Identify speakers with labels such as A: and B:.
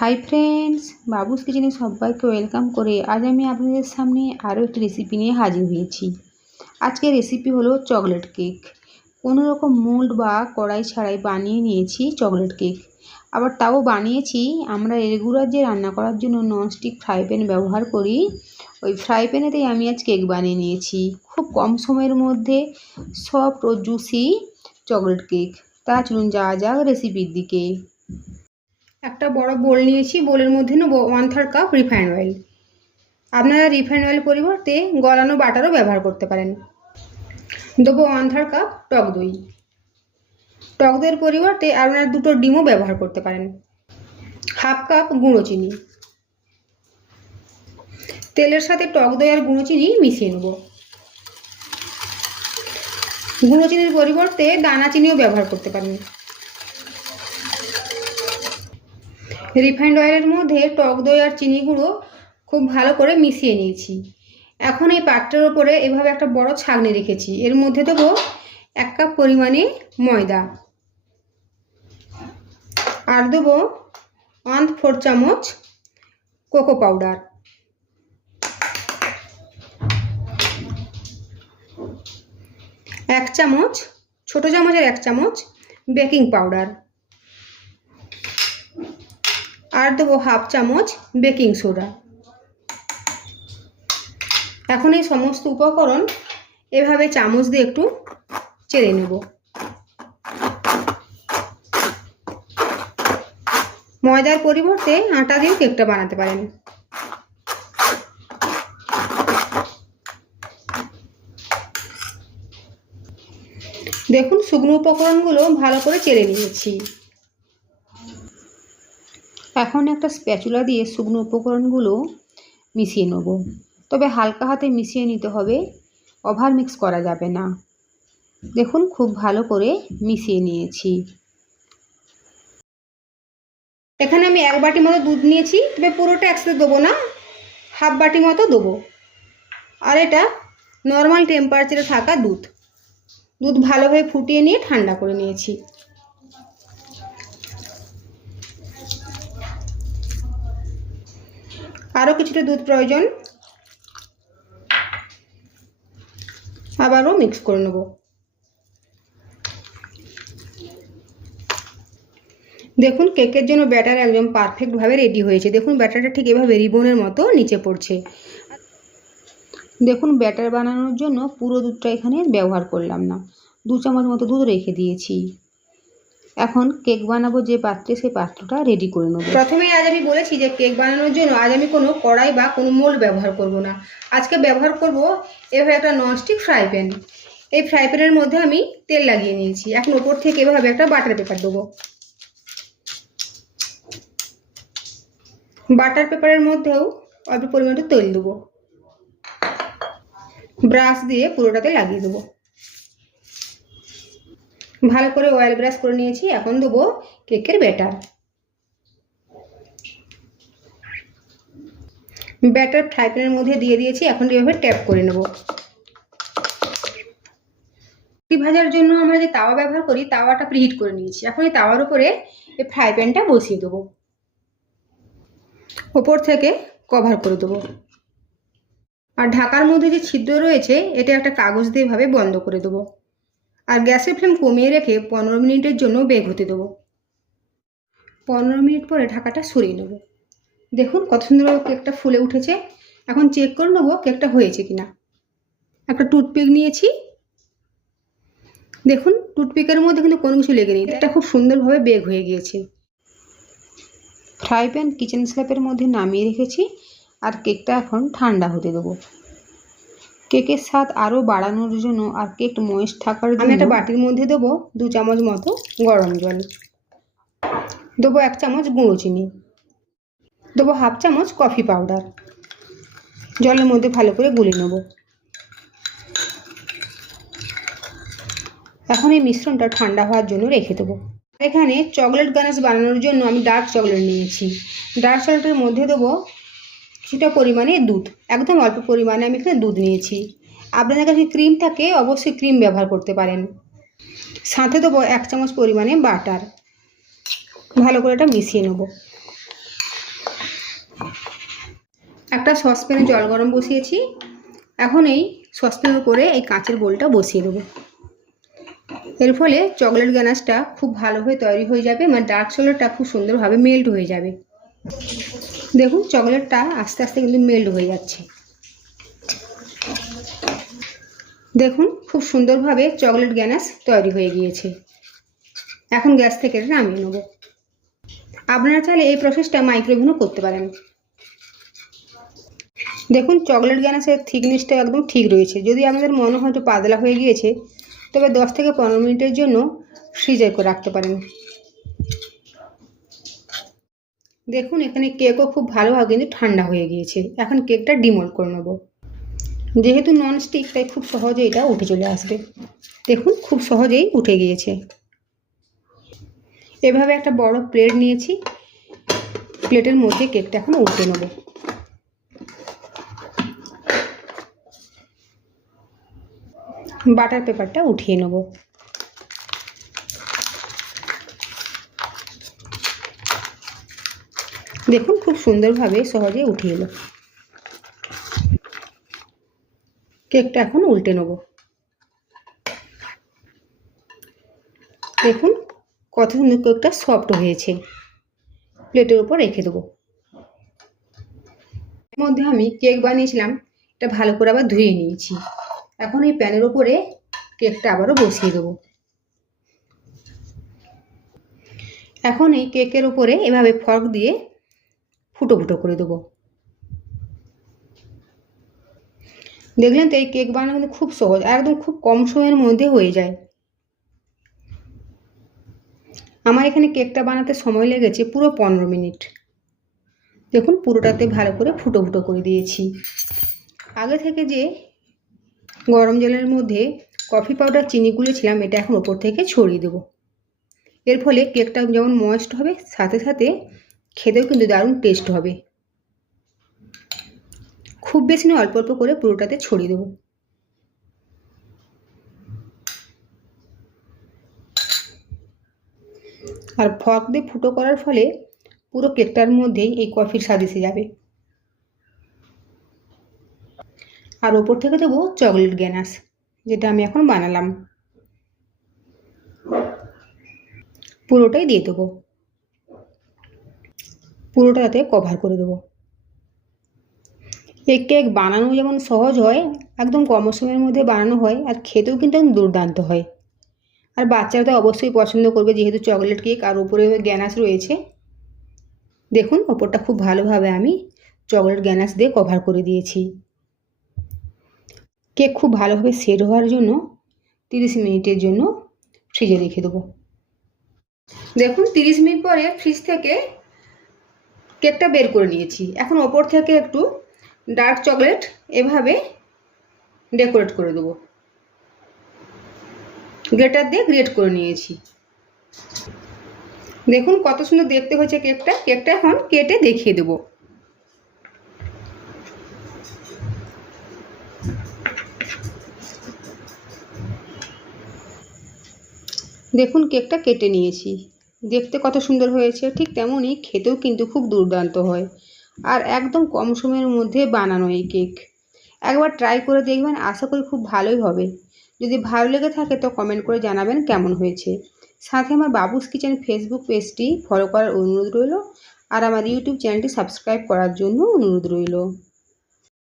A: Hi friends বাবুস কিচেনে সবাইকে welcome করে আজ আমি আপনাদের সামনে আরও একটি রেসিপি নিয়ে হাজির হয়েছি। আজকের রেসিপি হলো চকলেট কেক কোনো রকম মোল্ড বা কড়াই ছাড়াই বানিয়ে নিয়েছি চকলেট কেক আবার তাও বানিয়েছি, আমরা রেগুলার যে রান্না করার জন্য ননস্টিক ফ্রাই প্যান ব্যবহার করি, ওই ফ্রাই প্যানেতেই আমি আজ কেক বানিয়ে নিয়েছি। খুব কম সময়ের মধ্যে সফট ও জুসি চকলেট কেক তা চলুন যাওয়া যাক রেসিপির দিকে। একটা বড় বোল নিয়েছি বোলের মধ্যে নেব one third cup refined oil আপনারা রিফাইন্ড অয়েল পরিবর্তে গলানো বাটারও ব্যবহার করতে পারেন। দেবো ওয়ান থার্ড কাপ টক দই। টক দইয়ের পরিবর্তে আপনারা দুটো ডিমও ব্যবহার করতে পারেন। হাফ কাপ গুঁড়ো চিনি। তেলের সাথে টক দই আর গুঁড়ো চিনি মিশিয়ে নেব। গুঁড়ো চিনির পরিবর্তে দানা চিনিও ব্যবহার করতে পারেন। রিফাইন্ড অয়েলের মধ্যে টক দই আর চিনি গুঁড়ো খুব ভালো করে মিশিয়ে নিয়েছি। এখন এই পাত্রের ওপরে এভাবে একটা বড় ছাগনি রেখেছি। এর মধ্যে দেবো এক কাপ পরিমাণে ময়দা। আর দেবো ওয়ান ফোর চামচ কোকো পাউডার এক চামচ, ছোটো চামচের এক চামচ বেকিং পাউডার আর দেবো হাফ চামচ বেকিং সোডা। এখন এই সমস্ত উপকরণ এভাবে চামচ দিয়ে একটু চেড়ে নেব। ময়দার পরিবর্তে আটা দিয়েও কেকটা বানাতে পারেন। দেখুন, শুকনো উপকরণগুলো ভালো করে চেড়ে নিয়েছি। এখন একটা স্প্যাচুলা দিয়ে শুকনো উপকরণগুলো মিশিয়ে নেব। তবে হালকা হাতে মিশিয়ে নিতে হবে, ওভার মিক্স করা যাবে না। দেখুন, খুব ভালো করে মিশিয়ে নিয়েছি। এখানে আমি এক বাটি মতো দুধ নিয়েছি, তবে পুরোটা একসাথে দেবো না, হাফ বাটি মতো দেবো। আর এটা নর্মাল টেম্পারেচারে থাকা দুধ। দুধ ভালোভাবে ফুটিয়ে নিয়ে ঠান্ডা করে নিয়েছি। আরও কিছুটা দুধ প্রয়োজন। আবারও মিক্স করে নেব। দেখুন কেকের জন্য ব্যাটার একদম পারফেক্টভাবে রেডি হয়েছে। দেখুন ব্যাটারটা ঠিক এভাবে রিবনের মতো নিচে পড়ছে। দেখুন ব্যাটার বানানোর জন্য পুরো দুধটা এখানে ব্যবহার করলাম না। দু চামচ মতো দুধ রেখে দিয়েছি। এখন কেক বানাবো যে পাত্রে, সেই পাত্রটা রেডি করে নেব। প্রথমেই আজ আমি বলেছি যে কেক বানানোর জন্য আজ আমি কোনো কড়াই বা কোনো মোল্ড ব্যবহার করব না। আজকে ব্যবহার করব এভাবে একটা ননস্টিক ফ্রাই প্যান এই ফ্রাই প্যানের মধ্যে আমি তেল লাগিয়ে নিয়েছি। এখন ওপর থেকে এভাবে একটা বাটার পেপার দেবো। বাটার পেপারের মধ্যেও অল্প পরিমাণে তেল দেবো। ব্রাশ দিয়ে পুরোটাতে লাগিয়ে দেবো। ভালো করে অয়েল ব্রাশ করে নিয়েছি, এখন দেবো কেকের ব্যাটার ব্যাটার ফ্রাই প্যানের মধ্যে দিয়ে দিয়েছি, এখন এভাবে ট্যাপ করে নেব। রুটি ভাজার জন্য আমরা যে তাওয়া ব্যবহার করি, তাওয়াটা প্রিহিট করে নিয়েছি। এখন এই তাওয়ার উপরে এই ফ্রাই প্যানটা বসিয়ে দেবো। ওপর থেকে কভার করে দেবো। আর ঢাকার মধ্যে যে ছিদ্র রয়েছে, এটা একটা কাগজ দিয়ে ভাবে বন্ধ করে দেবো। আর গ্যাসের ফ্লেম কমিয়ে রেখে পনেরো মিনিটের জন্য বেগ হতে দেবো। পনেরো মিনিট পরে ঢাকাটা সরিয়ে নেব। দেখুন কত সুন্দরভাবে কেকটা ফুলে উঠেছে। এখন চেক করে নেব কেকটা হয়েছে কিনা একটা টুথপিক নিয়েছি। দেখুন, টুথপিকের মধ্যে কিন্তু কোনো কিছু লেগে নেই। এটা খুব সুন্দরভাবে বেগ হয়ে গিয়েছে। ফ্রাই প্যান কিচেন স্ল্যাপের মধ্যে নামিয়ে রেখেছি। আর কেকটা এখন ঠান্ডা হতে দেবো। কেকের স্বাদ আরও বাড়ানোর জন্য আর কেক ময়েস্ট থাকার জন্য আমি একটা বাটির মধ্যে দেবো দু চামচ মতো গরম জল। দেবো এক চামচ গুঁড়ো চিনি। দেবো হাফ চামচ কফি পাউডার। জলের মধ্যে ভালো করে গুলে নেব। এখন এই মিশ্রণটা ঠান্ডা হওয়ার জন্য রেখে দেবো। এখানে চকলেট গানাশ বানানোর জন্য আমি ডার্ক চকলেট নিয়েছি। ডার্ক চকলেটের মধ্যে দেবো কিছুটা পরিমাণে দুধ। একদম অল্প পরিমাণে আমি এখানে দুধ নিয়েছি। আপনাদের কাছে ক্রিম থাকে, অবশ্যই ক্রিম ব্যবহার করতে পারেন। সাথে দেবো এক চামচ পরিমাণে বাটার ভালো করে এটা মিশিয়ে নেব। একটা সসপ্যানে জল গরম বসিয়েছি। এখন এই সসপ্যানের উপরে এই কাঁচের বোলটা বসিয়ে দেবো। এর ফলে চকলেট গ্যানাসটা খুব ভালোভাবে তৈরি হয়ে যাবে মানে ডার্ক চকলেটটা খুব সুন্দরভাবে মেল্ট হয়ে যাবে। দেখুন, চকলেটটা আস্তে আস্তে কিন্তু মেল্ট হয়ে যাচ্ছে। দেখুন, খুব সুন্দরভাবে চকলেট গ্যানাস তৈরি হয়ে গিয়েছে। এখন গ্যাস থেকে নামিয়ে নেব। আপনারা চাইলে এই প্রসেসটা মাইক্রোওভেনও করতে পারেন। দেখুন, চকলেট গ্যানাসের থিকনেসটা একদম ঠিক রয়েছে। যদি আপনাদের মনে হয় একটু পাতলা হয়ে গিয়েছে, তবে দশ থেকে পনেরো মিনিটের জন্য ফ্রিজে করে রাখতে পারেন। দেখুন, এখানে কেকও খুব ভালোভাবে কিন্তু ঠান্ডা হয়ে গিয়েছে। এখন কেকটা ডিমোল্ড করে নেব। যেহেতু নন স্টিক তাই খুব সহজে এটা উঠে চলে আসবে। দেখুন, খুব সহজেই উঠে গিয়েছে। এভাবে একটা বড় প্লেট নিয়েছি। প্লেটের মধ্যে কেকটা এখন উল্টে নেব। বাটার পেপারটা উঠিয়ে নেব। দেখুন, খুব সুন্দরভাবে সহজে উঠে এলো। কেকটা এখন উল্টে নেব। দেখুন, কত সুন্দর কেকটা সফট হয়েছে। প্লেটের উপর রেখে দেবো। এর মধ্যে আমি কেক বানিয়েছিলাম, এটা ভালো করে আবার ধুয়ে নিয়েছি। এখন এই প্যানের উপরে কেকটা আবারও বসিয়ে দেবো। এখন এই কেকের উপরে এভাবে ফর্ক দিয়ে ফুটো ফুটো করে দেবো। দেখলেন তো এই কেক বানানো কিন্তু খুব সহজ, একদম খুব কম সময়ের মধ্যে হয়ে যায়। আমার এখানে কেকটা বানাতে সময় লেগেছে পুরো পনেরো মিনিট। দেখুন পুরোটাতে ভালো করে ফুটো ফুটো করে দিয়েছি। আগে থেকে যে গরম জলের মধ্যে কফি পাউডার, চিনি গুলেছিলাম, এটা এখন ওপর থেকে ছড়িয়ে দেবো। এর ফলে কেকটা যেমন ময়েস্ট হবে, সাথে সাথে খেতেও কিন্তু দারুণ টেস্ট হবে। খুব বেশি না অল্প অল্প করে পুরোটাতে ছড়িয়ে দেবো। আর ফর্ক দিয়ে ফুটো করার ফলে পুরো কেকটার মধ্যেই এই কফির স্বাদ এসে যাবে। আর ওপর থেকে দেবো চকলেট গ্যানাস যেটা আমি এখন বানালাম। পুরোটাই দিয়ে দেবো। পুরোটাতে কভার করে দেবো। এই কেক বানানো যেমন সহজ হয়, একদম কম সময়ের মধ্যে বানানো হয়, আর খেতেও কিন্তু একদম দুর্দান্ত হয়। আর বাচ্চারা তো অবশ্যই পছন্দ করবে, যেহেতু চকলেট কেক আর উপরে গ্যানাস রয়েছে। দেখুন, ওপরটা খুব ভালোভাবে আমি চকলেট গ্যানাস দিয়ে কভার করে দিয়েছি। কেক খুব ভালোভাবে সেট হওয়ার জন্য তিরিশ মিনিটের জন্য ফ্রিজে রেখে দেবো। দেখুন, তিরিশ মিনিট পরে ফ্রিজ থেকে কেকটা বের করে নিয়েছি। এখন ওপর থেকে একটু ডার্ক চকলেট এভাবে ডেকোরেট করে দেবো। গ্রেটার দিয়ে গ্রেট করে নিয়েছি। দেখুন কত সুন্দর দেখতে হয়েছে কেকটা। কেকটা এখন কেটে দেখিয়ে দেবো। দেখুন কেকটা কেটে নিয়েছি। দেখতে কত সুন্দর হয়েছে, ঠিক তেমনই খেতেও কিন্তু খুব দুর্দান্ত হয়। আর একদম কম সময়ের মধ্যে বানানো এই কেক। একবার ট্রাই করে দেখবেন, আশা করি খুব ভালোই হবে। যদি ভালো লেগে থাকে তো কমেন্ট করে জানাবেন কেমন হয়েছে। সাথে আমার বাবুস কিচেন ফেসবুক পেজটি ফলো করার অনুরোধ রইল। আর আমার ইউটিউব চ্যানেলটি সাবস্ক্রাইব করার জন্য অনুরোধ রইল।